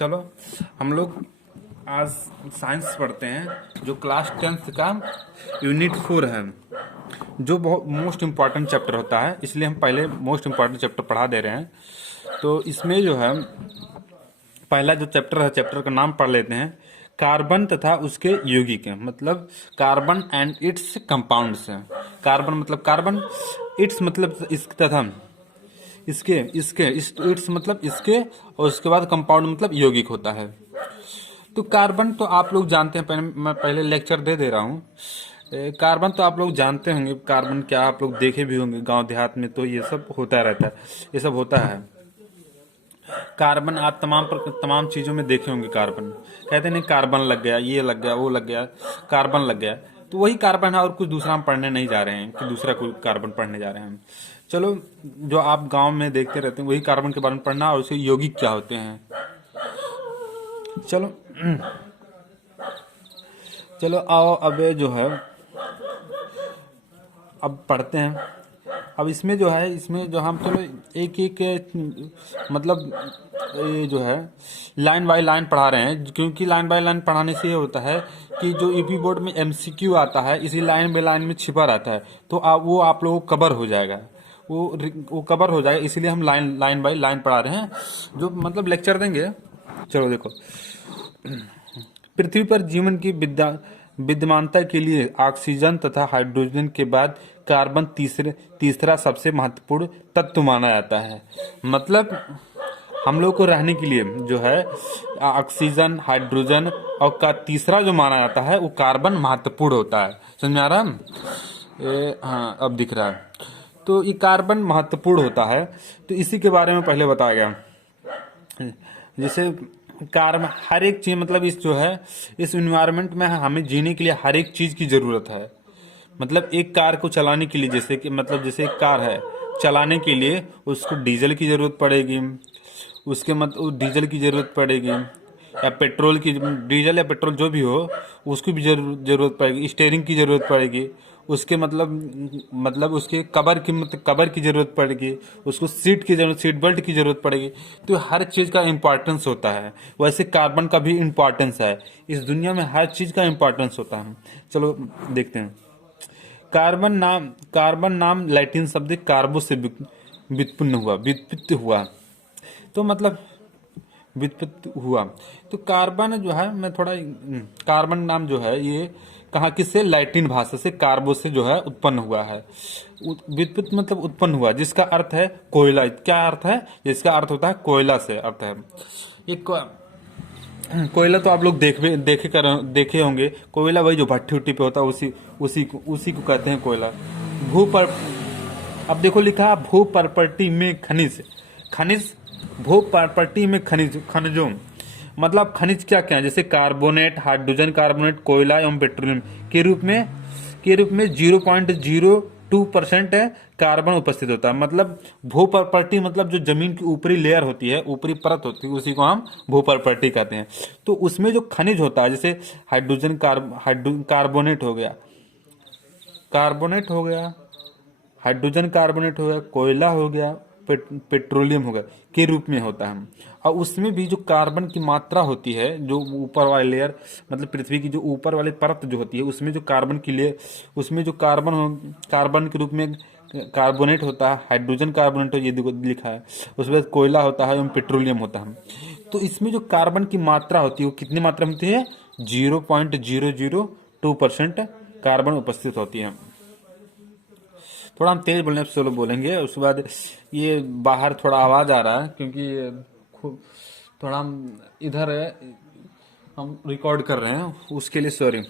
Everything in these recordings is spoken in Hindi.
चलो हम लोग आज साइंस पढ़ते हैं जो क्लास 10th का यूनिट 4 है, जो बहुत मोस्ट इम्पॉर्टेंट चैप्टर होता है, इसलिए हम पहले मोस्ट इम्पॉर्टेंट चैप्टर पढ़ा दे रहे हैं। तो इसमें जो है पहला जो चैप्टर है, चैप्टर का नाम पढ़ लेते हैं, कार्बन तथा उसके यौगिक, मतलब carbon and it's compounds. Carbon मतलब कार्बन, इट्स मतलब इस तथा इसके इसके इट्स मतलब इसके, और उसके बाद कंपाउंड मतलब यौगिक होता है। तो कार्बन तो आप लोग जानते हैं, मैं पहले लेक्चर दे रहा हूँ। कार्बन तो आप लोग जानते होंगे, कार्बन क्या आप लोग देखे भी होंगे गांव देहात में, तो ये सब होता रहता है, ये सब होता है। कार्बन आप तमाम चीजों में देखे होंगे। कार्बन कहते नहीं, कार्बन लग गया, ये लग गया, वो लग गया, कार्बन लग गया, तो वही कार्बन है और कुछ दूसरा हम पढ़ने नहीं जा रहे हैं कि दूसरा कोई कार्बन पढ़ने जा रहे हैं। चलो, जो आप गांव में देखते रहते हैं वही कार्बन के बारे में पढ़ना, और उसके यौगिक क्या होते हैं। चलो चलो आओ, अब जो है अब पढ़ते हैं। अब इसमें जो है, इसमें जो हम चलो एक एक मतलब ये जो है लाइन बाय लाइन पढ़ा रहे हैं, क्योंकि लाइन बाय लाइन पढ़ाने से ये होता है कि जो यूपी बोर्ड में एमसीक्यू आता है इसी लाइन बाय लाइन में छिपा रहता है, तो वो आप लोगों को कवर हो जाएगा, वो कवर हो जाएगा, इसीलिए हम लाइन बाय लाइन पढ़ा रहे हैं, जो मतलब लेक्चर देंगे। चलो देखो, पृथ्वी पर जीवन की विद्यमानता के लिए ऑक्सीजन तथा हाइड्रोजन के बाद कार्बन तीसरा सबसे महत्वपूर्ण तत्व माना जाता है। मतलब हम लोग को रहने के लिए जो है ऑक्सीजन, हाइड्रोजन और का तीसरा जो माना जाता है वो कार्बन महत्वपूर्ण होता है। समझ में आ रहा है? हाँ, अब दिख रहा है। तो ये कार्बन महत्वपूर्ण होता है, तो इसी के बारे में पहले बताया गया। जैसे कार्बन हर एक चीज, मतलब इस जो है इस इन्वायरमेंट में हमें जीने के लिए हर एक चीज की जरूरत है। मतलब एक कार को चलाने के लिए, जैसे कि मतलब जैसे एक कार है, चलाने के लिए उसको डीजल की जरूरत पड़ेगी, उसके मतलब डीजल की जरूरत पड़ेगी, या पेट्रोल की, डीजल या पेट्रोल जो भी हो उसकी भी जरूरत पड़ेगी, स्टीयरिंग की जरूरत पड़ेगी, उसके मतलब उसके कवर की जरूरत पड़ेगी, उसको सीट बेल्ट की जरूरत पड़ेगी। तो हर चीज का इम्पोर्टेंस होता है, वैसे कार्बन का भी इम्पोर्टेंस है। इस दुनिया में हर चीज का इम्पोर्टेंस होता है। चलो देखते हैं। कार्बन नाम लैटिन शब्द कार्बो से व्युत्पन्न हुआ, तो मतलब व्युत्पत्ति हुआ। तो कार्बन जो है, मैं थोड़ा कार्बन नाम जो है ये कहाँ किससे, लैटिन भाषा से कार्बो से जो है उत्पन्न हुआ है। व्युत्पत्ति मतलब उत्पन्न हुआ, जिसका अर्थ है कोयला। क्या अर्थ है? जिसका अर्थ होता है कोयला से अर्थ है। एक कोयला तो आप लोग देखे होंगे। कोयला वही जो भट्टी उट्टी पे होता है, उसी को कहते हैं कोयला। भू पर अब देखो लिखा, भू परपट्टी में खनिज भू परपट्टी में खनिजों, मतलब खनिज क्या क्या है, जैसे कार्बोनेट, हाइड्रोजन कार्बोनेट, कोयला एवं पेट्रोलियम के रूप में 0.02% कार्बन उपस्थित होता है। मतलब भू परपट्टी मतलब जो जमीन की ऊपरी लेयर होती है, ऊपरी परत होती है, उसी को हम भू परपट्टी कहते हैं। तो उसमें जो खनिज होता है, जैसे कार्बोनेट हो गया, हाइड्रोजन कार्बोनेट हो गया, कोयला हो गया, पेट्रोलियम हो गया, के रूप में होता है। और उसमें भी जो कार्बन की मात्रा होती है, जो ऊपर वाली लेयर, मतलब पृथ्वी की जो ऊपर वाली परत जो होती है, उसमें जो कार्बन की लेयर, उसमें जो कार्बन के रूप में कार्बोनेट होता है, हाइड्रोजन कार्बोनेट ये देखो लिखा है, उसके बाद कोयला होता है एवं पेट्रोलियम होता है। तो इसमें जो कार्बन की मात्रा होती है वो कितनी मात्रा होती है? 0.002% कार्बन उपस्थित होती है। थोड़ा हम तेज बोलने से बोलेंगे, उसके बाद ये बाहर थोड़ा आवाज आ रहा है, क्योंकि थोड़ा हम इधर हम रिकॉर्ड कर रहे हैं, उसके लिए सॉरी।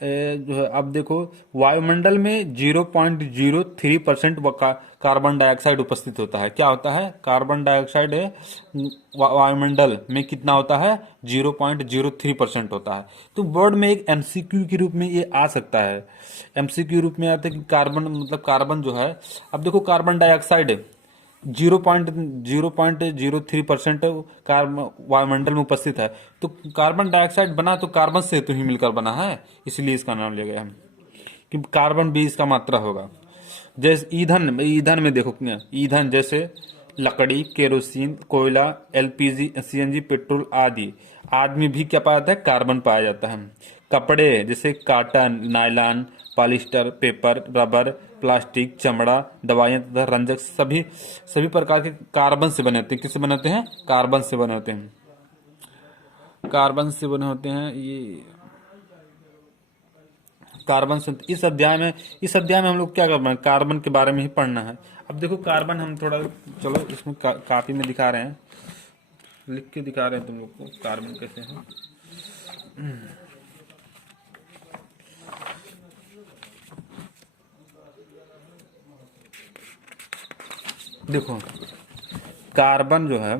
जो है अब देखो, वायुमंडल में 0.03% कार्बन डाइऑक्साइड उपस्थित होता है। क्या होता है? कार्बन डाइऑक्साइड है वायुमंडल में कितना होता है? 0.03% होता है। तो बोर्ड में एक एमसीक्यू के रूप में ये आ सकता है। एमसीक्यू रूप में आता है कि कार्बन मतलब कार्बन जो है, अब देखो कार्बन डाइऑक्साइड 0.03% वायुमंडल में उपस्थित है, तो कार्बन डाइऑक्साइड बना तो कार्बन से तो ही मिलकर बना है, इसलिए इसका नाम लिया गया है कि कार्बन भी इसका मात्रा होगा। जैसे ईंधन में देखो, ईंधन जैसे लकड़ी, केरोसिन, कोयला, एलपीजी, सीएनजी, पेट्रोल आदि आदि भी क्या पाया जाता है, कार्बन पाया जाता है। कपड़े जैसे cotton, nylon, polyester, paper, rubber, plastic, चमड़ा, दवाइयां तथा रंजक सभी सभी प्रकार के कार्बन से बने होते हैं। किससे बने होते हैं, कार्बन से बने होते हैं, कार्बन से बने होते हैं ये कार्बन से। इस अध्याय में हम लोग क्या करना है, कार्बन के बारे में ही पढ़ना है। अब देखो कार्बन हम थोड़ा, चलो इसमें कापी में दिखा रहे हैं, लिख के दिखा रहे हैं तुम लोग को कार्बन कैसे है। देखो कार्बन जो है,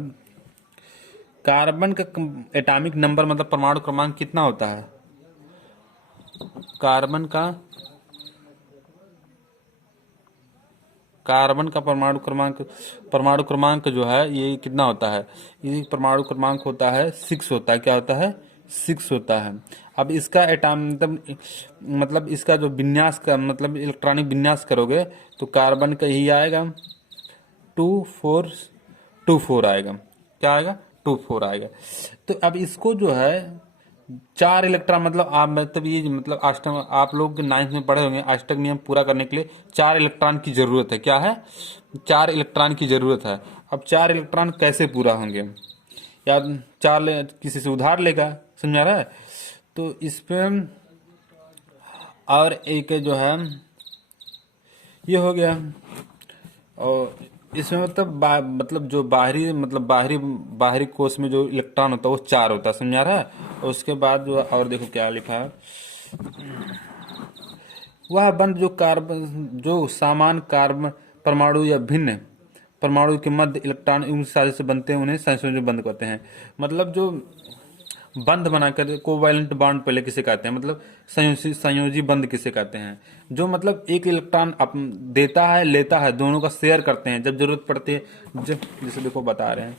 कार्बन का एटॉमिक नंबर मतलब परमाणु क्रमांक कितना होता है, कार्बन का कार्बन का परमाणु क्रमांक जो है ये कितना होता है, ये परमाणु क्रमांक होता है 6 होता है। क्या होता है, 6 होता है। अब इसका एटॉम मतलब इसका जो विन्यास का मतलब इलेक्ट्रॉनिक विन्यास करोगे तो कार्बन का ही आएगा 2 4 आएगा। क्या आएगा, 2 4 आएगा। तो अब इसको जो है 4 इलेक्ट्रॉन मतलब आप मतलब ये मतलब अष्टक आप लोग 9th में पढ़े होंगे, अष्टक नियम पूरा करने के लिए 4 इलेक्ट्रॉन की जरूरत है। क्या है, 4 इलेक्ट्रॉन की जरूरत है। अब 4 इलेक्ट्रॉन कैसे पूरा होंगे, या किसी से उधार लेगा, समझा रहा है। तो इस पे और एक जो है ये हो गया, और इसमें मतलब जो बाहरी कोश में जो इलेक्ट्रॉन होता है वो 4 होता है, समझा रहा है। और उसके बाद जो और देखो क्या लिखा है, वह बंध जो सामान कार्बन परमाणु या भिन्न परमाणु के मध्य इलेक्ट्रॉन उन सारे से बनते हैं उन्हें संयोजी बंध कहते हैं। मतलब जो बंध बनाकर कोवैलेंट बॉन्ड पहले किसे कहते हैं, मतलब संयोजी बंध किसे कहते हैं, जो मतलब एक इलेक्ट्रॉन देता है लेता है, दोनों का शेयर करते हैं जब जरूरत पड़ती है। जब जैसे देखो बता रहे हैं,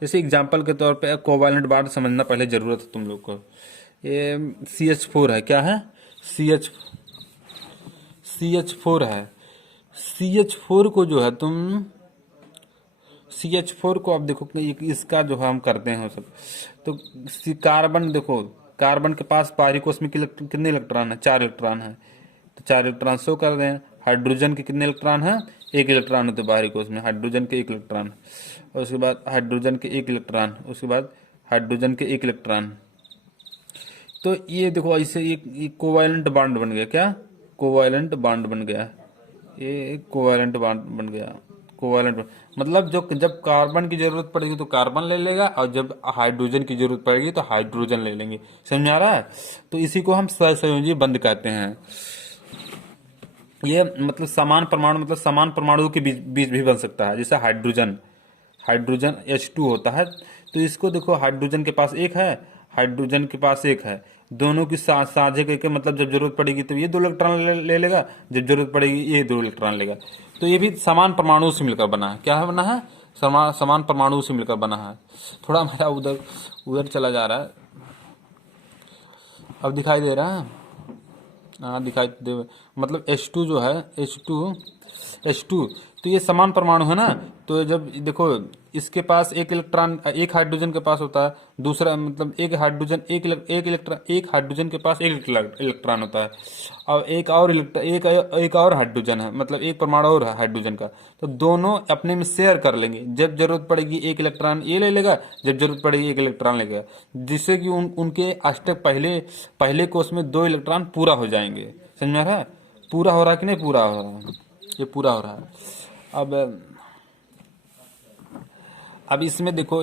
जैसे एग्जांपल के तौर पे कोवैलेंट बॉन्ड समझना पहले जरूरत है तुम लोग को। ये CH4 है, क्या है, CH4 है। CH4 को जो है तुम CH4 को अब देखो कि इसका जो हम करते हैं सब, तो कार्बन देखो, कार्बन के पास बाहरी कोश में कितने इलेक्ट्रॉन है, 4 इलेक्ट्रॉन है। तो 4 इलेक्ट्रॉन शो कर दें। हाइड्रोजन के कितने इलेक्ट्रॉन है, 1 इलेक्ट्रॉन होते बाहरी कोश में, हाइड्रोजन के 1 इलेक्ट्रॉन। और उसके बाद हाइड्रोजन के 1 इलेक्ट्रॉन, उसके बाद हाइड्रोजन के 1 इलेक्ट्रॉन। तो ये देखो ऐसे ये कोवैलेंट बॉन्ड बन गया। क्या, कोवैलेंट बॉन्ड बन गया, ये कोवैलेंट बॉन्ड बन गया। कोवैलेंट मतलब जो जब कार्बन की जरूरत पड़ेगी तो कार्बन ले लेगा, और जब हाइड्रोजन की जरूरत पड़ेगी तो हाइड्रोजन ले लेंगे, समझ आ रहा है। तो इसी को हम सहसंयोजी बंध कहते हैं। ये मतलब समान परमाणु मतलब समान परमाणुओं के बीच भी बन सकता है। जैसे हाइड्रोजन H2 होता है, तो इसको देखो हाइड्रोजन के पास 1 है, हाइड्रोजन के पास 1 है, दोनों की साझे करके मतलब जब जरूरत पड़ेगी तो ये 2 इलेक्ट्रॉन ले लेगा, जब जरूरत पड़ेगी ये 2 इलेक्ट्रॉन लेगा। तो ये भी समान परमाणु से मिलकर बना है। क्या है बना है, समान परमाणु से मिलकर बना है। थोड़ा मेरा उधर चला जा रहा है, अब दिखाई दे रहा है, हाँ दिखाई दे। मतलब H2 जो है H2 तो ये समान परमाणु है ना। तो जब देखो इसके पास 1 इलेक्ट्रॉन, 1 हाइड्रोजन के पास होता है, दूसरा मतलब एक हाइड्रोजन के पास 1 इलेक्ट्रॉन होता है, और एक और हाइड्रोजन है, मतलब एक परमाणु और है हाइड्रोजन का। तो दोनों अपने में शेयर कर लेंगे, जब जरूरत पड़ेगी 1 इलेक्ट्रॉन ये ले लेगा, जब जरूरत पड़ेगी 1 इलेक्ट्रॉन लेगा, जिससे कि उनके अष्टक पहले कोष में 2 इलेक्ट्रॉन पूरा हो जाएंगे। समझ में आ रहा है, पूरा हो रहा है कि नहीं, पूरा हो रहा है, ये पूरा हो रहा है। अब इसमें देखो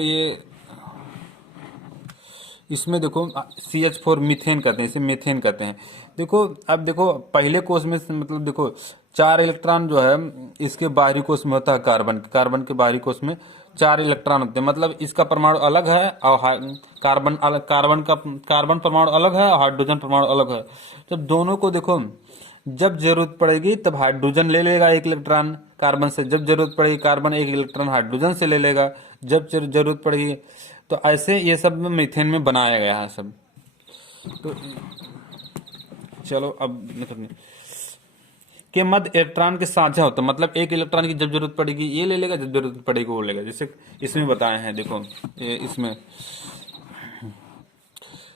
इसमें देखो CH4 मीथेन कहते हैं, इसे मीथेन कहते हैं। देखो अब देखो पहले कोष में मतलब देखो 4 इलेक्ट्रॉन जो है इसके बाहरी कोष में होता है, कार्बन के बाहरी कोष में 4 इलेक्ट्रॉन होते हैं। मतलब इसका परमाणु अलग है और कार्बन परमाणु अलग है और हाइड्रोजन परमाणु अलग है। जब दोनों को देखो, जब जरूरत पड़ेगी तब हाइड्रोजन ले लेगा 1 इलेक्ट्रॉन कार्बन से, जब जरूरत पड़ेगी कार्बन 1 इलेक्ट्रॉन हाइड्रोजन से ले लेगा, जब जरूरत पड़ेगी। तो ऐसे ये सब मीथेन में बनाया गया है सब। तो चलो अब के मध्य इलेक्ट्रॉन के साझा होता है, मतलब एक इलेक्ट्रॉन की जब जरूरत पड़ेगी ये ले लेगा, जब जरूरत पड़ेगी वो लेगा। जैसे इसमें बताए हैं, देखो इसमें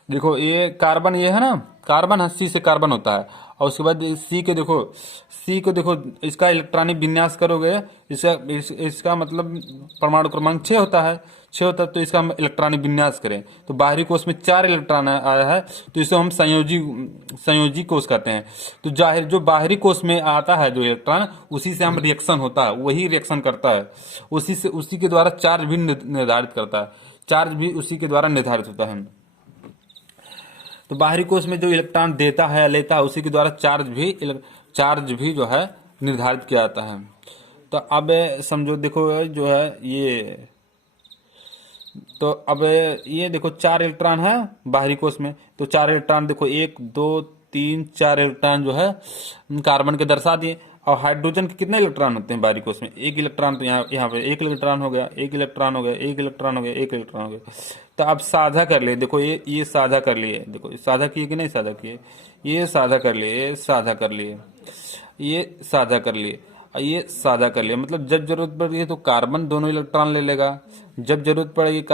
देखो ये कार्बन, ये है ना कार्बन, सी से कार्बन होता है। और उसके बाद सी के देखो, सी को देखो, इसका इलेक्ट्रॉनिक विन्यास करोगे, इसका मतलब परमाणु क्रमांक 6 होता है, 6 होता है। तो इसका हम इलेक्ट्रॉनिक विन्यास करें तो बाहरी कोश में 4 इलेक्ट्रॉन आया है, तो इसे हम संयोजी कोश कहते हैं। तो जाहिर जो बाहरी कोश में आता है जो इलेक्ट्रॉन, उसी से हम रिएक्शन होता है, वही रिएक्शन करता है, उसी के द्वारा चार्ज भी निर्धारित करता है, चार्ज भी उसी के द्वारा निर्धारित होता है। तो बाहरी कोश में जो इलेक्ट्रॉन देता है लेता है, उसी के द्वारा चार्ज भी जो है निर्धारित किया जाता है। तो अब समझो, देखो जो है ये, तो अब ये देखो 4 इलेक्ट्रॉन है बाहरी कोश में, तो 4 इलेक्ट्रॉन देखो 1 2 3 4 इलेक्ट्रॉन जो है कार्बन के दर्शा दिए। और हाइड्रोजन के कितने इलेक्ट्रॉन होते हैं बाहरी कोश में? 1 इलेक्ट्रॉन। तो यहाँ पे 1 इलेक्ट्रॉन हो गया, 1 इलेक्ट्रॉन हो गया, 1 इलेक्ट्रॉन हो गया, 1 इलेक्ट्रॉन हो गया। तो अब साझा कर लिए, देखो ये साझा कर लिए, देखो साझा किए कि नहीं साझा किए, ये साझा कर लिए, ये साझा कर लिए, ये साझा कर लिए, ये साझा कर लिया। मतलब जब जरूरत पड़ेगी तो कार्बन दोनों इलेक्ट्रॉन ले लेगा, जब जरूरत पड़ेगी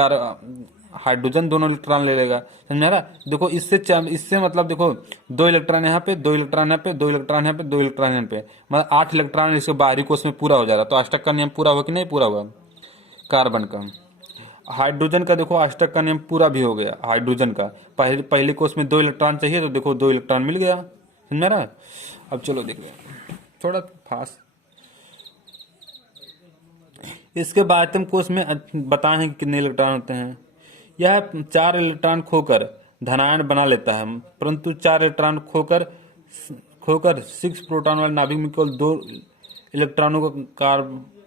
हाइड्रोजन दोनों इलेक्ट्रॉन ले लेगा। समझा ना? देखो इससे मतलब देखो 2 इलेक्ट्रॉन यहाँ पे, 2 इलेक्ट्रॉन यहाँ पे, 2 इलेक्ट्रॉन यहाँ पे, 2 इलेक्ट्रॉन यहाँ पे, मतलब 8 इलेक्ट्रॉन इसके बाहरी कोश में पूरा हो जाएगा। तो अष्टक का नियम पूरा हुआ कि नहीं पूरा हुआ कार्बन का? हाइड्रोजन का देखो अष्टक का नियम पूरा भी हो गया हाइड्रोजन का। पहले कोश में 2 इलेक्ट्रॉन चाहिए, तो देखो 2 इलेक्ट्रॉन मिल गया। समझा ना? अब चलो देख रहे थोड़ा फास्ट। इसके बाद तुम कोश में बताए हैं कि कितने इलेक्ट्रॉन होते हैं। यह 4 इलेक्ट्रॉन खोकर धनायन बना लेता है, परंतु 4 इलेक्ट्रॉन खोकर 6 प्रोटॉन वाले नाभिक में केवल 2 इलेक्ट्रॉनों को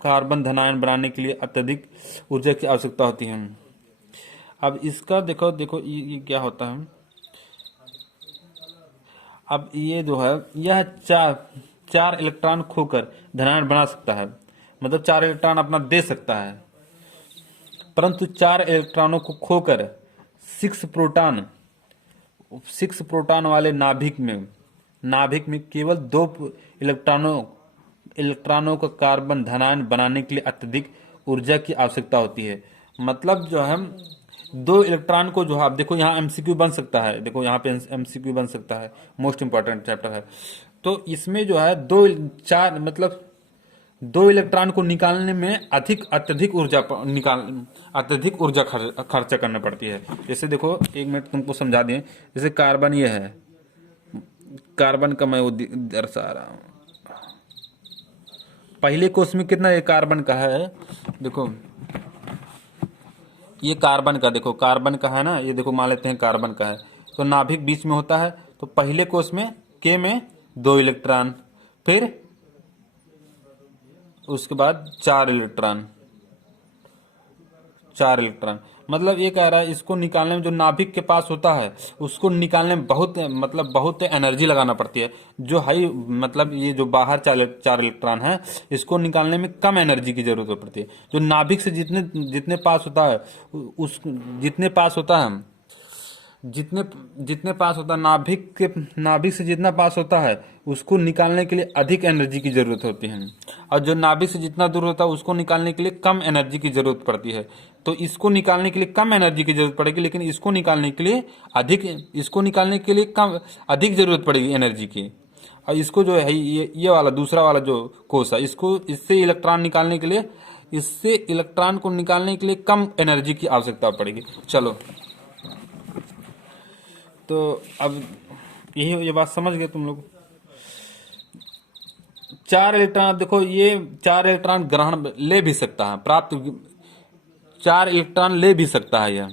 कार्बन धनायन बनाने के लिए अत्यधिक ऊर्जा की आवश्यकता होती है। अब इसका देखो ये क्या होता है। अब ये जो है यह 4 इलेक्ट्रॉन खोकर धनायन बना सकता है, मतलब 4 इलेक्ट्रॉन अपना दे सकता है, परंतु 4 इलेक्ट्रॉनों को खोकर 6 प्रोटॉन वाले नाभिक में केवल 2 इलेक्ट्रॉनों का कार्बन धनायन बनाने के लिए अत्यधिक ऊर्जा की आवश्यकता होती है। मतलब जो है 2 इलेक्ट्रॉन को जो आप देखो यहाँ एमसीक्यू बन सकता है, देखो यहाँ पे एमसीक्यू बन सकता है, मोस्ट इंपॉर्टेंट चैप्टर है। तो इसमें जो है 2 इलेक्ट्रॉन को निकालने में अत्यधिक ऊर्जा खर्चा करना पड़ती है। जैसे देखो 1 मिनट तुमको समझा दें। जैसे कार्बन ये है, कार्बन का मैं वो दर्शा रहा हूँ। पहले कोश में कितना ये कार्बन का है, देखो ये कार्बन का, देखो कार्बन का है ना, ये देखो मान लेते हैं कार्बन का है। तो नाभिक बीच में होता है, तो पहले कोश में के में 2 इलेक्ट्रॉन, फिर उसके बाद 4 इलेक्ट्रॉन, मतलब ये कह रहा है इसको निकालने में जो नाभिक के पास होता है उसको निकालने में बहुत एनर्जी लगाना पड़ती है। जो हाई मतलब ये जो बाहर 4 इलेक्ट्रॉन है, इसको निकालने में कम एनर्जी की जरूरत पड़ती है। जो नाभिक से जितने पास होता है नाभिक से जितना पास होता है उसको निकालने के लिए अधिक एनर्जी की जरूरत होती है, और जो नाभिक से जितना दूर होता है उसको निकालने के लिए कम एनर्जी की जरूरत पड़ती है। तो इसको निकालने के लिए कम एनर्जी की जरूरत पड़ेगी, लेकिन इसको निकालने के लिए अधिक जरूरत पड़ेगी एनर्जी की। और इसको जो है ये वाला दूसरा वाला जो कोश है, इससे इलेक्ट्रॉन को निकालने के लिए कम एनर्जी की आवश्यकता पड़ेगी। चलो, तो अब ये बात समझ गए तुम लोग। 4 इलेक्ट्रॉन देखो, ये 4 इलेक्ट्रॉन ग्रहण ले भी सकता है, 4 इलेक्ट्रॉन ले भी सकता है।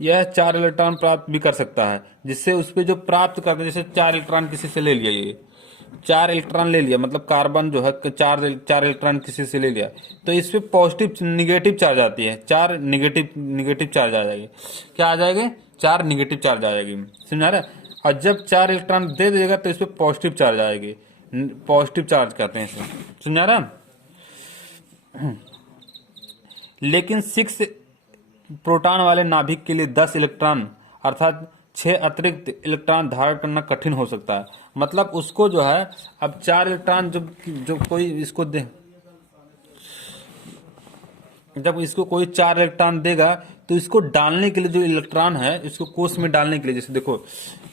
यह 4 इलेक्ट्रॉन प्राप्त भी कर सकता है, जिससे उस पर जो प्राप्त करते, जैसे 4 इलेक्ट्रॉन किसी से ले लिया, ये 4 इलेक्ट्रॉन ले लिया, मतलब कार्बन जो है 4 इलेक्ट्रॉन किसी से ले लिया, तो इस पे पॉजिटिव निगेटिव चार्ज आती है, 4 निगेटिव चार्ज आ जाएगी। क्या आ जाएगी? 4 निगेटिव चार्ज आ जाएगी। समझा रहा? और जब 4 इलेक्ट्रॉन दे देगा तो इस पे पॉजिटिव चार्ज आएगी, पॉजिटिव चार्ज कहते हैं इसे। समझा रहा? लेकिन 6 प्रोटॉन वाले नाभिक के लिए 10 इलेक्ट्रॉन अर्थात 6 अतिरिक्त इलेक्ट्रॉन धारण करना कठिन हो सकता है। मतलब उसको जो है, अब 4 इलेक्ट्रॉन जब कोई इसको दे, जब इसको कोई 4 इलेक्ट्रॉन देगा तो इसको डालने के लिए जो इलेक्ट्रॉन है, इसको कोष में डालने के लिए, जैसे देखो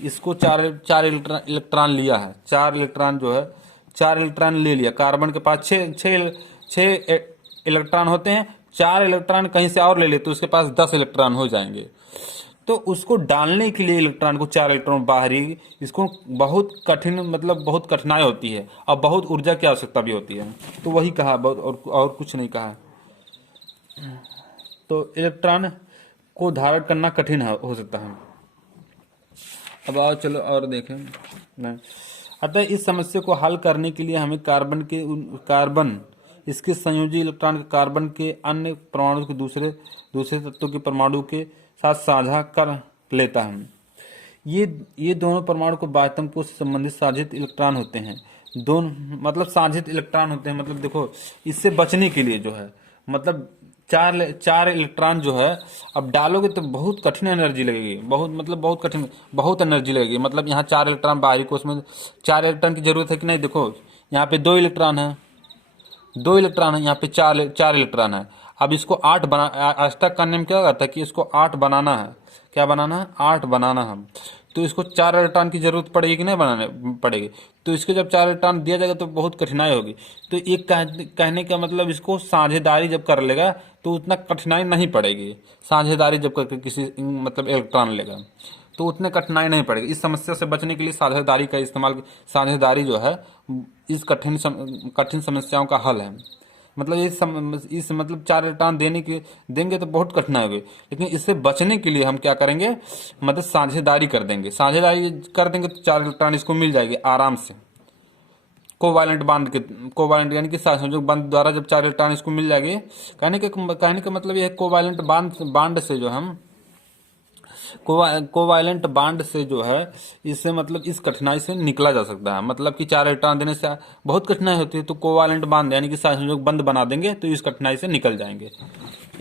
इसको चार इलेक्ट्रॉन लिया है, 4 इलेक्ट्रॉन जो है, 4 इलेक्ट्रॉन ले लिया, कार्बन के पास छः इलेक्ट्रॉन होते हैं, 4 इलेक्ट्रॉन कहीं से और ले ले तो उसके पास 10 इलेक्ट्रॉन हो जाएंगे। तो उसको डालने के लिए इलेक्ट्रॉन को 4 इलेक्ट्रॉन बाहरी, इसको बहुत कठिन, मतलब बहुत कठिनाई होती है और बहुत ऊर्जा की आवश्यकता भी होती है। तो वही कहा, और कुछ नहीं कहा। तो इलेक्ट्रॉन को धारण करना कठिन हो सकता है। अब आओ चलो और देखें। नहीं, अतः इस समस्या को हल करने के लिए हमें कार्बन इसके संयोजी इलेक्ट्रॉन कार्बन के अन्य परमाणु के दूसरे तत्वों के परमाणु के साथ साझा कर लेता है। ये दोनों परमाणु को बाह्यतम कोश से संबंधित साझित इलेक्ट्रॉन होते हैं। दोनों मतलब साझित इलेक्ट्रॉन होते हैं, मतलब देखो इससे बचने के लिए जो है, मतलब चार इलेक्ट्रॉन जो है अब डालोगे तो बहुत कठिन एनर्जी लगेगी, बहुत कठिन, बहुत एनर्जी लगेगी। मतलब यहाँ 4 इलेक्ट्रॉन बाहरी कोश में 4 इलेक्ट्रॉन की जरूरत है कि नहीं। देखो यहाँ पे 2 इलेक्ट्रॉन है, यहाँ पे चार इलेक्ट्रॉन है। अब इसको 8 अष्टक करने में क्या होता है कि इसको 8 बनाना है। क्या बनाना है? 8 बनाना है। तो इसको 4 इलेक्ट्रॉन की जरूरत पड़ेगी कि नहीं बनाने पड़ेगी। तो इसको जब 4 इलेक्ट्रॉन दिया जाएगा तो बहुत कठिनाई होगी। तो एक कहने का मतलब इसको साझेदारी जब कर लेगा तो उतना कठिनाई नहीं पड़ेगी। साझेदारी जब करके किसी मतलब इलेक्ट्रॉन लेगा तो उतने कठिनाई नहीं पड़ेगी। इस समस्या से बचने के लिए साझेदारी का इस्तेमाल, साझेदारी जो है इस कठिन समस्याओं का हल है। मतलब इस मतलब 4 इलेक्ट्रॉन देंगे तो बहुत कठिनाई होगी, लेकिन इससे बचने के लिए हम क्या करेंगे, मतलब साझेदारी कर देंगे। साझेदारी कर देंगे तो 4 इलेक्ट्रॉन इसको मिल जाएगी आराम से। कोवालेंट यानी कि सहसंयोजक बंध द्वारा जब 4 इलेक्ट्रॉन इसको मिल जाएगी। कहने का मतलब यह कोवालेंट बांड से जो हम कोवालेंट बांड से जो है, इससे मतलब इस कठिनाई से निकला जा सकता है। मतलब कि 4 इलेक्ट्रॉन देने से बहुत कठिनाई होती है, तो कोवालेंट बांड यानी कि सहसंयोजक बंध बना देंगे तो इस कठिनाई से निकल जाएंगे।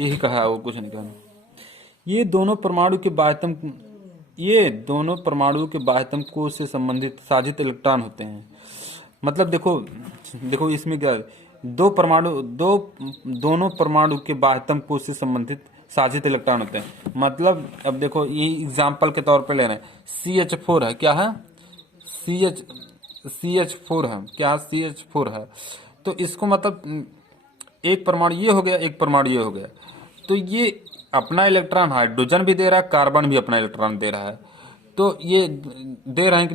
यही कहा है, वो कुछ नहीं कहा। ये दोनों परमाणु के बाह्यतम कोश से संबंधित साझित इलेक्ट्रॉन होते हैं। मतलब देखो इसमें क्या, दोनों परमाणु के बाह्यतम कोश से संबंधित साझित इलेक्ट्रॉन होते हैं। मतलब अब देखो ये एग्जाम्पल के तौर पे ले रहे हैं, CH4 है। क्या है? CH4 है। क्या? CH4 है। तो इसको मतलब एक परमाणु ये हो गया, एक परमाणु ये हो गया। तो ये अपना इलेक्ट्रॉन हाइड्रोजन भी दे रहा है, कार्बन भी अपना इलेक्ट्रॉन दे रहा है। तो ये दे रहे हैं कि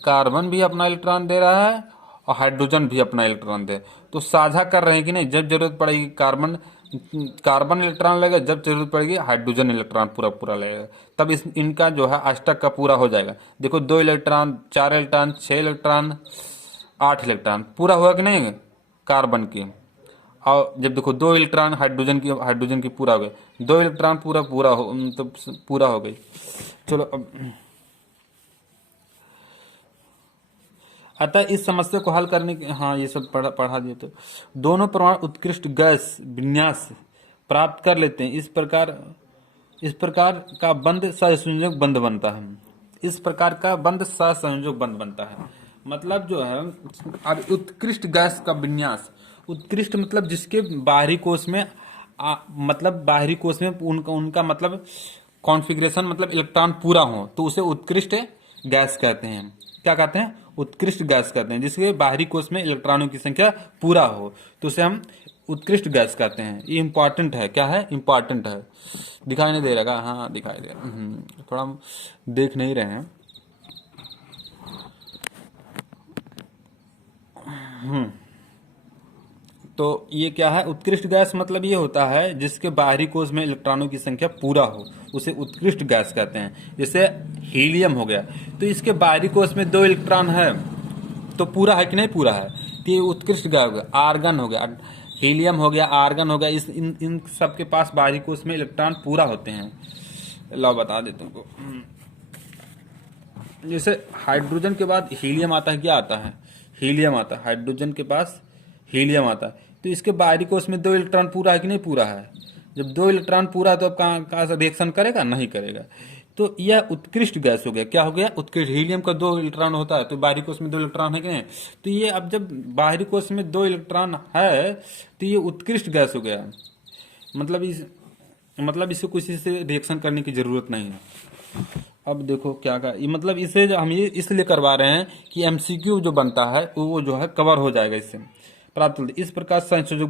कार्बन भी अपना इलेक्ट्रॉन दे रहा है और हाइड्रोजन भी अपना इलेक्ट्रॉन दे, तो साझा कर रहे हैं कि नहीं। जब जरूरत पड़ेगी कार्बन इलेक्ट्रॉन लेगा, जब जरूरत पड़ेगी हाइड्रोजन इलेक्ट्रॉन पूरा लेगा। तब इनका जो है अष्टक का पूरा हो जाएगा। देखो 2 इलेक्ट्रॉन, 4 इलेक्ट्रॉन, 6 इलेक्ट्रॉन, 8 इलेक्ट्रॉन पूरा हुआ कि नहीं कार्बन की। और जब देखो 2 इलेक्ट्रॉन हाइड्रोजन की पूरा हो गए, 2 इलेक्ट्रॉन पूरा हो गई। चलो अब अतः इस समस्या को हल करने के, हाँ ये सब पढ़ा दिया। तो दोनों परमाणु उत्कृष्ट गैस विन्यास प्राप्त कर लेते हैं। इस प्रकार का बंध सहसंयोजक बंध बनता है। इस प्रकार का बंध सहसंयोजक बंध बनता है। मतलब जो है अब उत्कृष्ट गैस का विन्यास, उत्कृष्ट मतलब जिसके बाहरी कोश में उनका मतलब कॉन्फ़िगरेशन, मतलब इलेक्ट्रॉन पूरा हो तो उसे उत्कृष्ट गैस कहते हैं। क्या कहते हैं? उत्कृष्ट गैस कहते हैं। जिसके बाहरी कोश में इलेक्ट्रॉनों की संख्या पूरा हो तो उसे हम उत्कृष्ट गैस कहते हैं। ये इंपॉर्टेंट है। क्या है? इंपॉर्टेंट है। दिखाई नहीं दे रहा? हाँ दिखाई दे रहा। थोड़ा हम देख नहीं रहे हैं। तो ये क्या है? उत्कृष्ट गैस मतलब ये होता है जिसके बाहरी कोश में इलेक्ट्रॉनों की संख्या पूरा हो, उसे उत्कृष्ट गैस कहते हैं। जैसे हीलियम हो गया, तो इसके बाहरी कोश में 2 इलेक्ट्रॉन है तो पूरा है कि नहीं? पूरा है, तो ये उत्कृष्ट गैस हो गया। आर्गन हो गया, हीलियम हो गया, आर्गन हो गया, इन सब के पास बाहरी कोश में इलेक्ट्रॉन पूरा होते हैं। लो बता देता हूँ। जैसे हाइड्रोजन के बाद हीलियम आता है। क्या आता है? हीलियम आता है। हाइड्रोजन के पास हीलियम आता है, तो इसके बाहरी कोश में 2 इलेक्ट्रॉन पूरा है कि नहीं? पूरा है। जब 2 इलेक्ट्रॉन पूरा है तो अब कहाँ से रिएक्शन करेगा? नहीं करेगा, तो यह उत्कृष्ट गैस हो गया। क्या हो गया? उत्कृष्ट। हीलियम का 2 इलेक्ट्रॉन होता है, तो बाहरी कोश में 2 इलेक्ट्रॉन है कि नहीं? तो ये अब जब बाहरी कोश में 2 इलेक्ट्रॉन है तो ये उत्कृष्ट गैस हो गया। मतलब इसको किसी से रिएक्शन करने की जरूरत नहीं है। अब देखो क्या का ये मतलब इसे जो हम ये इसलिए करवा रहे हैं कि एमसीक्यू जो बनता है वो जो है कवर हो जाएगा इससे प्राप्त होता है। इस प्रकार संयोजक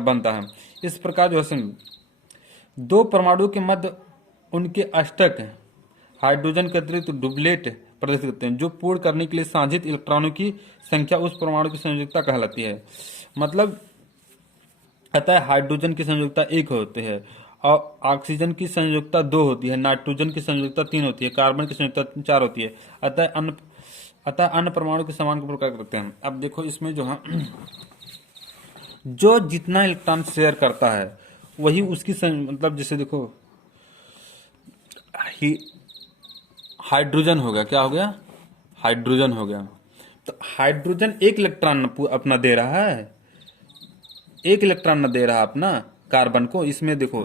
बनता है। इस प्रकार जो है 2 परमाणु के मध्य उनके अष्टक हाइड्रोजन के अतिरिक्त डुप्लेट प्रदर्शित करते हैं, जो पूर्ण करने के लिए साझित इलेक्ट्रॉनों की संख्या उस परमाणु की संयोजकता कहलाती है। मतलब अतः हाइड्रोजन की संयोजकता 1 होती है और ऑक्सीजन की संयोजकता 2 होती है, नाइट्रोजन की संयोजकता 3 होती है, कार्बन की संयोजकता 4 होती है। अतः अन्य परमाणु के समान को प्रकार करते हैं। अब देखो इसमें जो है जो जितना इलेक्ट्रॉन शेयर करता है वही उसकी मतलब जैसे देखो हाइड्रोजन हो गया। क्या हो गया? हाइड्रोजन हो गया। तो हाइड्रोजन 1 इलेक्ट्रॉन अपना दे रहा है, 1 इलेक्ट्रॉन न दे रहा अपना कार्बन को। इसमें देखो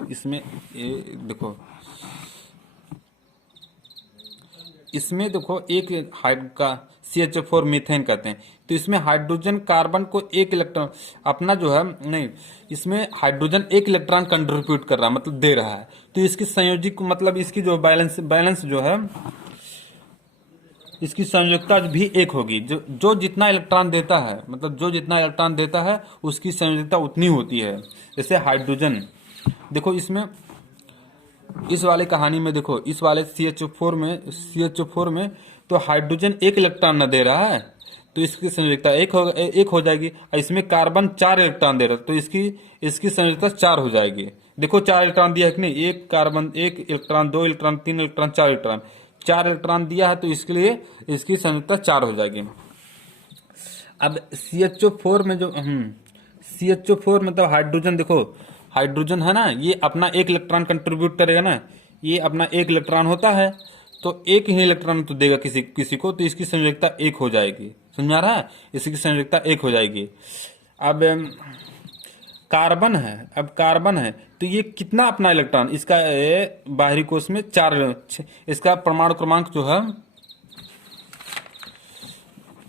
इसमें देखो एक हाइड का CH4 मीथेन कहते हैं। तो इसमें हाइड्रोजन कार्बन को 1 इलेक्ट्रॉन अपना जो है नहीं, इसमें हाइड्रोजन 1 इलेक्ट्रॉन कंट्रीब्यूट कर रहा है, मतलब दे रहा है। तो इसकी संयोजिक मतलब इसकी जो बैलेंस जो है इसकी संयोजकता भी 1 होगी। जो जितना इलेक्ट्रॉन देता है, मतलब जो जितना इलेक्ट्रॉन देता है उसकी संयोजकता उतनी होती है। जैसे हाइड्रोजन देखो इसमें इस वाले कहानी में देखो इस वाले CH4 में तो हाइड्रोजन 1 इलेक्ट्रॉन न दे रहा है तो इसकी संयोजकता 1 हो जाएगी। और इसमें कार्बन 4 इलेक्ट्रॉन दे रहा है तो इसकी संयोजकता 4 हो जाएगी। देखो 4 इलेक्ट्रॉन दिया है कि नहीं? 1 carbon 1 electron 2 electron 3 electron 4 electron दिया है तो इसके लिए इसकी संयोजकता 4 हो जाएगी। अब CH4 में जो CH4 मतलब हाइड्रोजन देखो हाइड्रोजन है ना, ये अपना 1 इलेक्ट्रॉन कंट्रीब्यूट करेगा ना, ये अपना 1 इलेक्ट्रॉन होता है तो 1 ही इलेक्ट्रॉन तो देगा किसी को, तो इसकी संयोजकता 1 हो जाएगी। समझा रहा है? इसकी संयोजकता 1 हो जाएगी। अब कार्बन है तो ये कितना अपना इलेक्ट्रॉन इसका बाहरी कोश में 4 इसका परमाणु क्रमांक जो है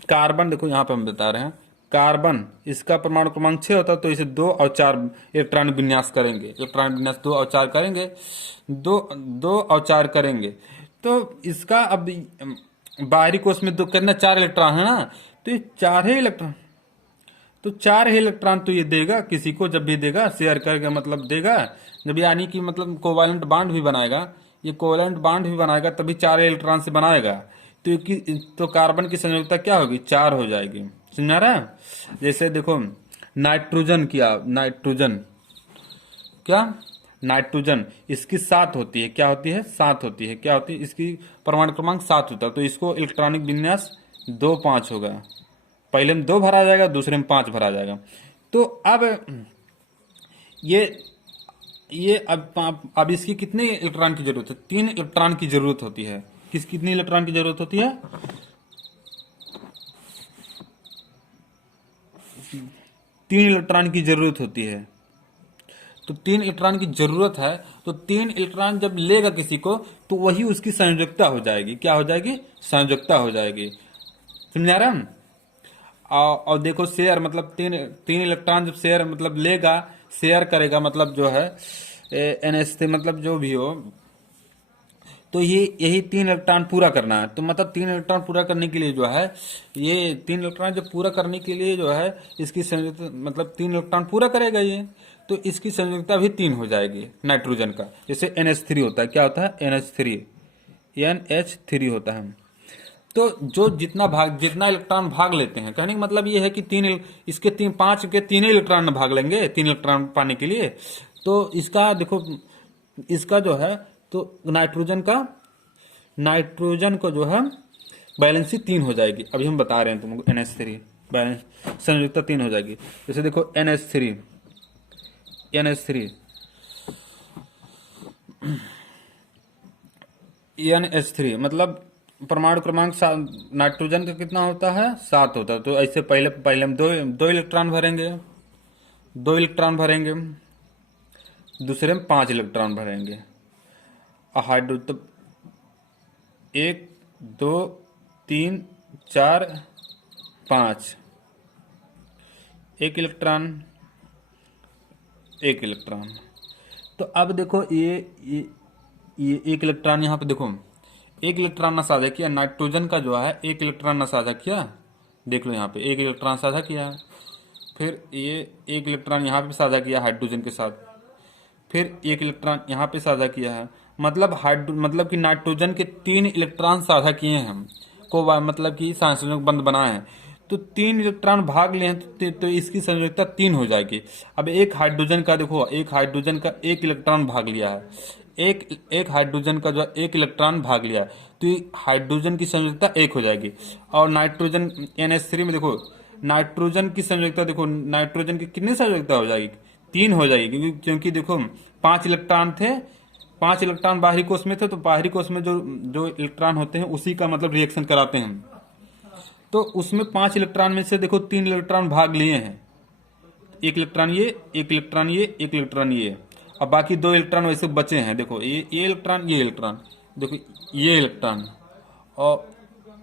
कार्बन देखो यहाँ पे हम बता रहे हैं कार्बन इसका परमाणु क्रमांक 6 होता है तो इसे 2 और 4 इलेक्ट्रॉन विन्यास करेंगे। इलेक्ट्रॉन विन्यास 2 और 4 करेंगे, 2 और 4 करेंगे तो इसका अब बाहरी कोश में 2 कितना 4 इलेक्ट्रॉन है ना, तो ये 4 ही इलेक्ट्रॉन तो 4 ही इलेक्ट्रॉन तो ये देगा किसी को, जब भी देगा शेयर करके मतलब देगा जब, यानी कि मतलब कोवैलेंट बॉन्ड भी बनाएगा, ये कोवैलेंट बॉन्ड भी बनाएगा तभी 4 इलेक्ट्रॉन से बनाएगा। तो कार्बन की संयोजकता क्या होगी? 4 हो जाएगी। समझा रहा है? जैसे देखो नाइट्रोजन इसकी 7 होती है। क्या होती है? 7 होती है। क्या होती है? इसकी परमाणु क्रमांक 7 होता है तो इसको इलेक्ट्रॉनिक विन्यास 2 5 होगा। पहले में 2 भरा जाएगा, दूसरे में 5 भरा जाएगा। तो अब ये अब इसकी कितने इलेक्ट्रॉन की जरूरत है? 3 इलेक्ट्रॉन की जरूरत होती है। कितनी इलेक्ट्रॉन की जरूरत होती है? 3 इलेक्ट्रॉन की जरूरत होती है। तो 3 इलेक्ट्रॉन की जरूरत है तो 3 इलेक्ट्रॉन जब लेगा किसी को तो वही उसकी संयोजकता हो जाएगी। क्या हो जाएगी? संयोजकता हो जाएगी। समझा रहा है? और देखो शेयर मतलब 3 इलेक्ट्रॉन जब शेयर मतलब लेगा, शेयर करेगा, मतलब जो है NH3 मतलब जो भी हो, तो यही 3 इलेक्ट्रॉन पूरा करना है। तो मतलब 3 इलेक्ट्रॉन पूरा करने के लिए जो है ये 3 इलेक्ट्रॉन जब पूरा करने के लिए जो है इसकी संयोजकता मतलब 3 इलेक्ट्रॉन पूरा करेगा ये, तो इसकी संयोजकता भी 3 हो जाएगी नाइट्रोजन का। जैसे NH3 होता है। क्या होता है? NH3 होता है। तो जो जितना इलेक्ट्रॉन भाग लेते हैं, कहने का मतलब ये है कि 5 के 3 इलेक्ट्रॉन भाग लेंगे 3 इलेक्ट्रॉन पाने के लिए। तो इसका देखो इसका जो है तो नाइट्रोजन को जो है बैलेंसी 3 हो जाएगी। अभी हम बता रहे हैं तुमको NH3 बैलेंस संयोजकता 3 हो जाएगी। जैसे देखो NH3 मतलब परमाणु क्रमांक नाइट्रोजन का कितना होता है? 7 होता है। तो ऐसे पहले हम दो इलेक्ट्रॉन भरेंगे, दूसरे में 5 इलेक्ट्रॉन भरेंगे। 1 2 3 4 5, एक इलेक्ट्रॉन, एक इलेक्ट्रॉन। तो अब देखो ये एक इलेक्ट्रॉन यहाँ पे देखो, एक इलेक्ट्रॉन ने साझा किया, नाइट्रोजन का जो है एक इलेक्ट्रॉन ने साझा किया, देख लो यहाँ पे एक इलेक्ट्रॉन साझा किया है। फिर ये एक इलेक्ट्रॉन यहाँ पे साझा किया हाइड्रोजन के साथ, फिर एक इलेक्ट्रॉन यहाँ पे साझा किया है। मतलब कि नाइट्रोजन के 3 इलेक्ट्रॉन साझा किए हैं हम को, मतलब कि संयोजक बंध बनाए हैं। तो 3 इलेक्ट्रॉन भाग लिए हैं तो इसकी संयोजकता 3 हो जाएगी। अब एक हाइड्रोजन का देखो, एक हाइड्रोजन का एक इलेक्ट्रॉन भाग लिया है, एक हाइड्रोजन का जो एक इलेक्ट्रॉन भाग लिया है, तो ये हाइड्रोजन की संयोजकता 1 हो जाएगी। और नाइट्रोजन NH3 में देखो, नाइट्रोजन की संयोजकता देखो, नाइट्रोजन की कितनी संयोजकता हो जाएगी? 3 हो जाएगी, क्योंकि देखो 5 इलेक्ट्रॉन थे, 5 इलेक्ट्रॉन बाहरी कोश में थे, तो बाहरी कोश में जो जो इलेक्ट्रॉन होते हैं उसी का मतलब रिएक्शन कराते हैं। तो उसमें 5 इलेक्ट्रॉन में से देखो 3 इलेक्ट्रॉन भाग लिए हैं, एक इलेक्ट्रॉन ये, एक इलेक्ट्रॉन ये, एक इलेक्ट्रॉन ये, और बाकी 2 इलेक्ट्रॉन वैसे बचे हैं। देखो ये इलेक्ट्रॉन, ये इलेक्ट्रॉन, देखो ये इलेक्ट्रॉन और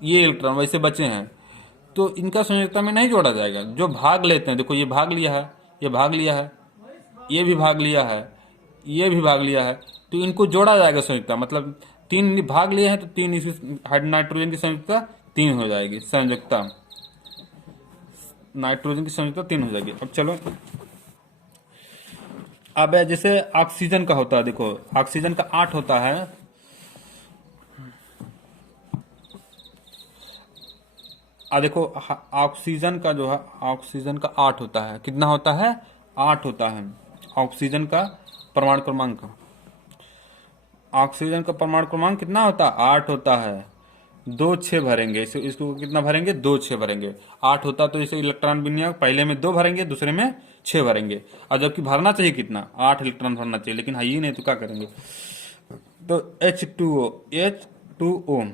ये इलेक्ट्रॉन वैसे बचे हैं। तो इनका संयोजकता में नहीं जोड़ा जाएगा, जो भाग लेते हैं। देखो ये भाग लिया है, ये भाग लिया है, ये भी भाग लिया है, ये भी भाग लिया है, तो इनको जोड़ा जाएगा संयुक्ता। मतलब 3 भाग लिए हैं तो 3 इसी नाइट्रोजन की संयुक्ता 3 हो जाएगी, संयुक्ता नाइट्रोजन की संयुक्ता 3 हो जाएगी। अब चलो, अब जैसे ऑक्सीजन का होता है, देखो ऑक्सीजन का 8 होता है। देखो ऑक्सीजन का जो है, ऑक्सीजन का 8 होता है। कितना होता है? 8 होता है ऑक्सीजन का परमाणु क्रमांक। ऑक्सीजन का परमाणु क्रमांक कितना होता है? 8 होता है। 2 6 भरेंगे, इसको कितना भरेंगे? 2 6 भरेंगे। 8 होता तो इसे इलेक्ट्रॉन विनियोग पहले में 2 भरेंगे, दूसरे में 6 भरेंगे। और जबकि भरना चाहिए कितना? 8 इलेक्ट्रॉन भरना चाहिए, लेकिन है ही नहीं, तो क्या करेंगे? तो H2O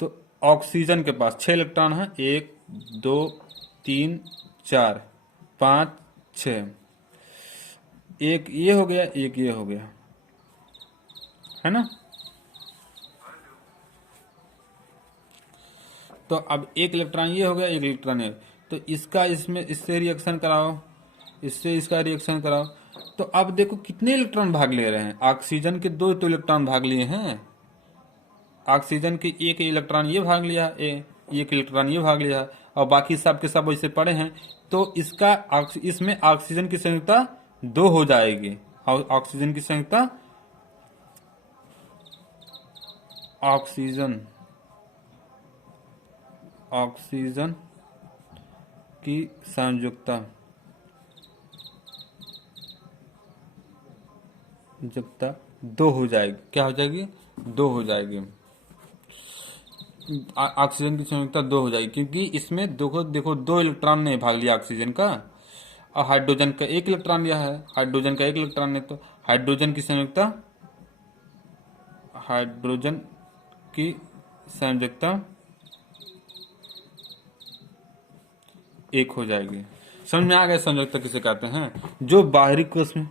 तो ऑक्सीजन के पास 6 इलेक्ट्रॉन है, 1 2 3 4 5 6, एक ये हो गया, एक ये हो गया, है ना? तो अब एक इलेक्ट्रॉन ये हो गया, एक इलेक्ट्रॉन है, तो इसका इसमें इससे रिएक्शन कराओ, इससे इसका रिएक्शन कराओ। तो अब देखो कितने इलेक्ट्रॉन भाग ले रहे हैं। ऑक्सीजन के 2 तो इलेक्ट्रॉन भाग लिए हैं, ऑक्सीजन के एक इलेक्ट्रॉन ये भाग लिया, एक इलेक्ट्रॉन ये भाग लिया, और बाकी सब के सब वैसे पड़े हैं। तो इसमें ऑक्सीजन की संयुक्ता 2 हो जाएगी। और ऑक्सीजन की संयुक्ता, ऑक्सीजन की संयुक्ता 2 हो जाएगी। क्या हो जाएगी? 2 हो जाएगी। ऑक्सीजन की संयुक्ता 2 हो जाएगी, क्योंकि इसमें देखो 2 इलेक्ट्रॉन ने भाग लिया ऑक्सीजन का, और हाइड्रोजन का 1 इलेक्ट्रॉन लिया है, हाइड्रोजन का 1 इलेक्ट्रॉन ने, तो हाइड्रोजन की संयुक्ता 1 हो जाएगी। समझ में आ गया संयुक्ता किसे कहते हैं? जो बाहरी कोश में,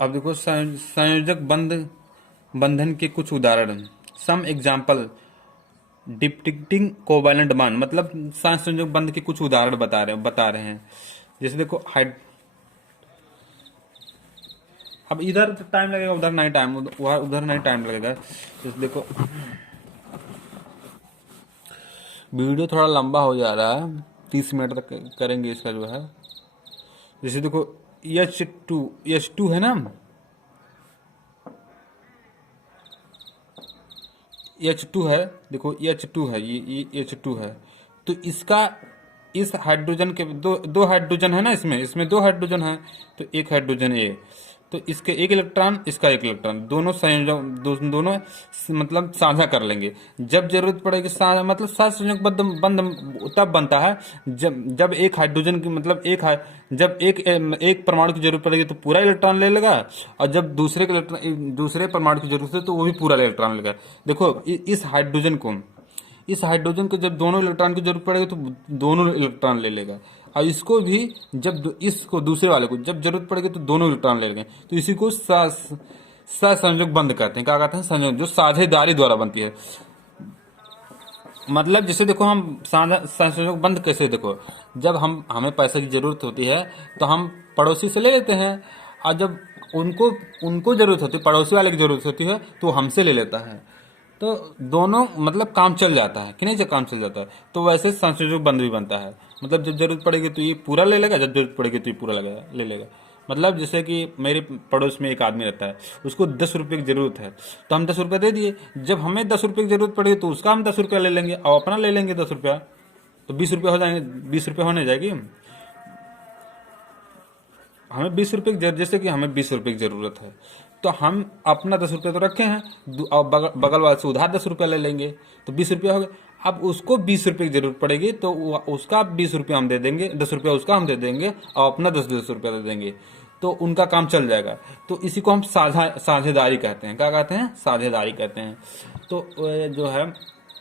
अब देखो संयोजक बंधन के कुछ उदाहरण। Some example depicting covalent bond, मतलब संयोजक बंध के कुछ उदाहरण बता रहे हैं। जैसे देखो अब इधर टाइम लगेगा, उधर नहीं टाइम, उधर नहीं टाइम लगेगा। जैसे देखो वीडियो थोड़ा लंबा हो जा रहा है, 30 मिनट तक करेंगे इसका जो है। जैसे देखो H2 है ना, H2 है, देखो H2 है, ये H2 है। तो इसका, इस हाइड्रोजन के दो हाइड्रोजन है ना, इसमें 2 हाइड्रोजन है, तो एक हाइड्रोजन ए, तो इसके एक इलेक्ट्रॉन, इसका एक इलेक्ट्रॉन, दोनों संयोजक दोनों मतलब साझा कर लेंगे। जब जरूरत पड़ेगी साझा मतलब साथ संयोजक बंध तब बनता है जब एक हाइड्रोजन की मतलब जब एक परमाणु की जरूरत पड़ेगी तो पूरा इलेक्ट्रॉन ले लेगा, और जब दूसरे परमाणु की जरूरत है तो वो भी पूरा इलेक्ट्रॉन लेगा। देखो इस हाइड्रोजन को जब दोनों इलेक्ट्रॉन की जरूरत पड़ेगी तो दोनों इलेक्ट्रॉन ले लेगा, और इसको भी जब इसको दूसरे वाले को जब जरूरत पड़ेगी तो दोनों इलेक्ट्रॉन ले लेंगे। तो इसी को सहसंयोजक बंध कहते हैं। क्या कहते हैं? संयोजक, जो साझेदारी द्वारा बनती है। मतलब जैसे देखो हम सहसंयोजक बंध कैसे, देखो जब हमें पैसे की जरूरत होती है तो हम पड़ोसी से ले लेते हैं, और जब उनको जरूरत होती है, पड़ोसी वाले की जरूरत होती है तो हमसे ले लेता है। तो दोनों मतलब काम चल जाता है कि नहीं, जब काम चल जाता है तो वैसे संयोजक बंध भी बनता है। मतलब जब जरूरत पड़ेगी तो ये पूरा ले लेगा, जब जरूरत पड़ेगी तो ये पूरा ले लेगा। मतलब जैसे कि मेरे पड़ोस में एक आदमी रहता है, उसको 10 रुपये की जरूरत है तो हम 10 रुपये दे दिए। जब हमें 10 रुपये की जरूरत पड़ेगी तो उसका हम 10 रुपया ले लेंगे और अपना ले लेंगे 10 रुपया, तो 20 रुपये हो जाएंगे, 20 रुपये होने जाएगी। हमें 20 रुपये की जैसे कि हमें 20 रुपये की जरूरत है तो हम अपना 10 रुपये तो रखे हैं, और बगल वाले से उधार 10 रुपया ले लेंगे, तो 20 रुपया हो गए। अब उसको 20 रुपये की जरूरत पड़ेगी तो उसका 20 रुपया हम दे देंगे, 10 रुपया उसका हम दे देंगे और अपना 10 रुपया दे देंगे, तो उनका काम चल जाएगा। तो इसी को हम साझेदारी कहते हैं। क्या कहते हैं? साझेदारी कहते हैं। तो जो है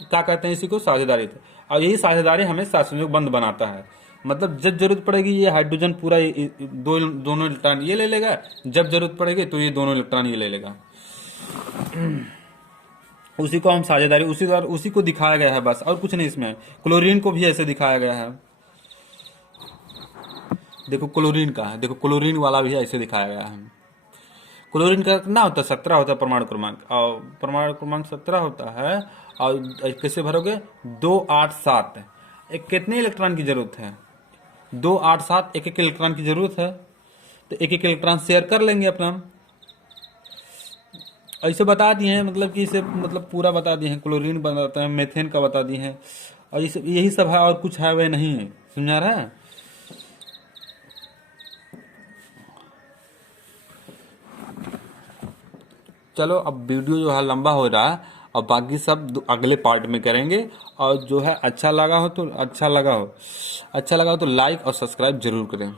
क्या कहते हैं, इसी को साझेदारी। और यही साझेदारी हमें सहसंयोजक बंध बनाता है। मतलब जब जरूरत पड़ेगी ये हाइड्रोजन पूरा दोनों इलेक्ट्रॉन ये ले लेगा, जब जरूरत पड़ेगी तो ये दोनों इलेक्ट्रॉन ये ले लेगा। उसी को हम साझेदारी, उसी को दिखाया गया है बस, और कुछ नहीं इसमें। क्लोरीन को भी ऐसे दिखाया गया है। देखो क्लोरीन का है, देखो क्लोरीन वाला भी ऐसे दिखाया गया है। क्लोरीन का कितना होता है? 17 होता है परमाणु क्रमांक, और परमाणु क्रमांक 17 होता है। और कैसे भरोगे? 2 8 7। कितने इलेक्ट्रॉन की जरूरत है? 2 8 7, एक इलेक्ट्रॉन की जरूरत है, तो एक इलेक्ट्रॉन शेयर कर लेंगे अपना। ऐसे बता दिए हैं, मतलब कि इसे मतलब पूरा बता दिए हैं। क्लोरीन बताते हैं, मेथेन का बता दिए हैं, और यही सब है, और कुछ है वह नहीं है। समझा रहा है? चलो अब वीडियो जो है लंबा हो रहा है, और बाकी सब अगले पार्ट में करेंगे। और जो है अच्छा लगा हो तो लाइक और सब्सक्राइब जरूर करें।